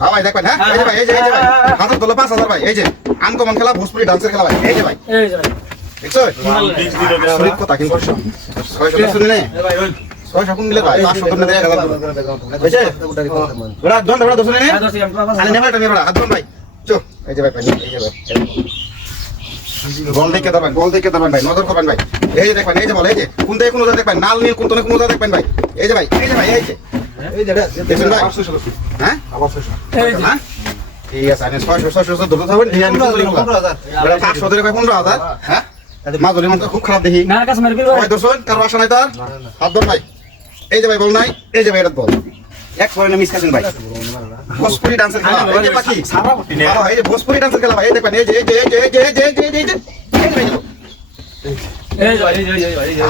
হ্যাঁ ভাই দেখবেন, হ্যাঁ এই যে ভাই, এই যে ভাই হাজার তোলা 5,000 ভাই, এই যে আনকমন খেলা ভোজপুরি ডান্সের খেলা ভাই, এই যে ভাই দেখছো শরীর কথা কিন্তু 600 শুনে নে 600 কোন মিলে ভাই 500 কোন দেয়া গেল বুঝছে ওরা দন ওরা দশ নে আরে নেবাটা নেবাটা হাত দন ভাই চো এই যে ভাই এই যে ভাই বল দেখে দাও ভাই নজর করবেন ভাই, এই যে দেখবেন, এই যে বল, এই যে কোন থেকে কোন জায়গা দেখবেন, লাল নীল কোন থেকে কোন জায়গা দেখবেন ভাই, এই যে ভাই, এই যে ভাই, এই যে দেখছেন ভাই, হ্যাঁ আবার 600 এই যে হ্যাঁ ঠিক আছে, আমি 600 ধরতে থাকবেন, এই আমি 15000 500 ধরে 15000 হ্যাঁ মাজুরি মন খুব খারাপ দেখি না কাজ মারবি ভাই দর্শন কার বাসা নাই তার হাত ধর ভাই, এই যে ভাই বল নাই, এই যে ভাই এটা বল এক করে না মিস খাচ্ছেন ভাই ভোজপুরি ডান্সের খেলা, এই যে পাখি সারা পটি নে এই যে ভোজপুরি ডান্সের খেলা ভাই, এই দেখবেন, এই যে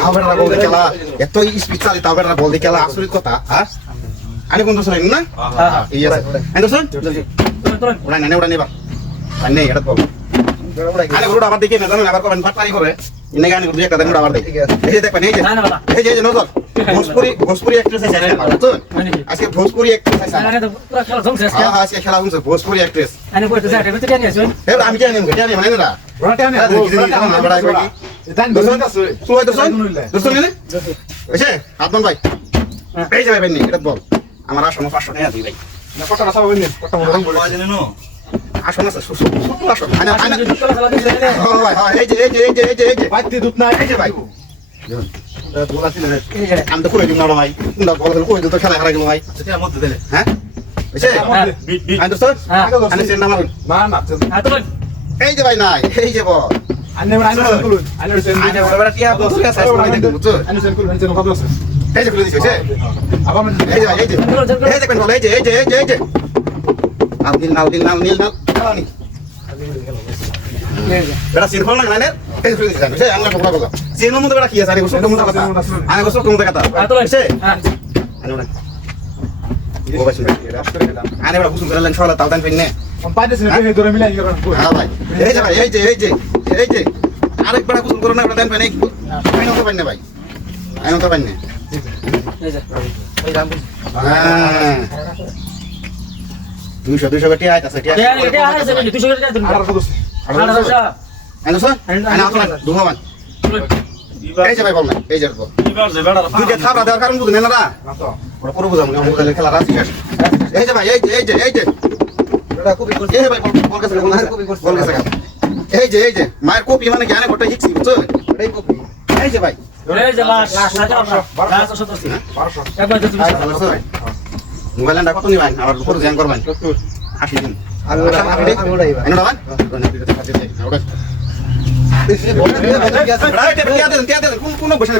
আবেরা বল দিয়ে খেলা এত স্পিড চালিত আবেরা বল দিয়ে খেলা আচরিত কথা, হ্যাঁ আনি কোন দর্শন না এই আছে এই দর্শন ওরা না নেবা আনে এটা বল আরে গুরু আবার দেখে না জানেন আবার কমেন্ট ফাটাই করে ইনে গানি গুরু একটা দেন আবার দেখে এই যে দেখবেন, এই যে নজর ভোজপুরি অ্যাক্ট্রেস আছে তো আজকে ভোজপুরি অ্যাক্ট্রেস আছে আরে তো পুরো খেলা জমছে আজকে হ্যাঁ আজকে খেলা হচ্ছে ভোজপুরি অ্যাক্ট্রেস আরে কইতে যাতে তো জানি আছেন এ আমি জানি মানে না ওরা জানি না বড় করে কি দর্শন তুই দর্শন নে এসে আপন ভাই এই যে ভাই বেনি এটা বল আমার আসলে 500 টাকা দিই ভাই না কত রাসা হইনি কত বড় জানেন না আসলে আসলে আনা ও ভাই হ্যাঁ এই যে বাইতে দুধ না এই যে ভাই বলা ছিল আমি তো কই দিম না ভাই না বলা কই দিম তো খেলা হারা গেল ভাই সেটা মধ্যে দিলে হ্যাঁ এসে বিট আই দর্শন আমি সেন্ড আমার না এই যে ভাই নাই এই যে বল আনে কুলুন আনে সেন্ড আনে বড় টিয়া বস কে সাইজ করে দেখো বুঝছো আনে সেন্ড কুলুন সেন্ড ভালো আছে এই যে খুলে দিছে আবার এই যে এই দেখবেন বল এই যে নাল নীল খেলানি বেটা সিন ফল না এই খুলে দিছে সে আমরা কথা বললাম সিনের মধ্যে বেটা কি আছে আরে গোসল কোন কথা আরে গোসল কোন কথা সে আনে না ও বাসি আনে বেটা গোসল করলেন সকালে তাও দান পেনে পাইতেছ না এই ধরে মিলাই হ্যাঁ ভাই এই যে ভাই এই যে আরেক বেটা গোসল করো না বেটা দান পেনে আইনো তো পাইনে ভাই আইনো তো পাইনে এই যে ওই দাম হ্যাঁ 200 টাকা আইতাছে এটা আছে 200 টাকা দিন 1800 আইনো স্যার আইনো আপনার দুহামান এই যে ভাই বল না এই যে বল দুইটা খাবার দেওয়ার কারণ বুঝেন না তো ওরা পুরো বুঝাম না মোবাইলে খেলা রাখি এই যে ভাই এই যে এটা কপি করছে এই ভাই বল কাছে বল কাছে এই যে মায়ের কপি মানে জ্ঞানে গোটা শিখছি বুঝছো এটাই কপি এই যে ভাই এই যে লাশ 1270 একবার যদি মোবাইল না কত নিবেন আবার পুরো জ্যাম করবেন 80 দিন আর ওটাই আইনো না ওটা কোন বসে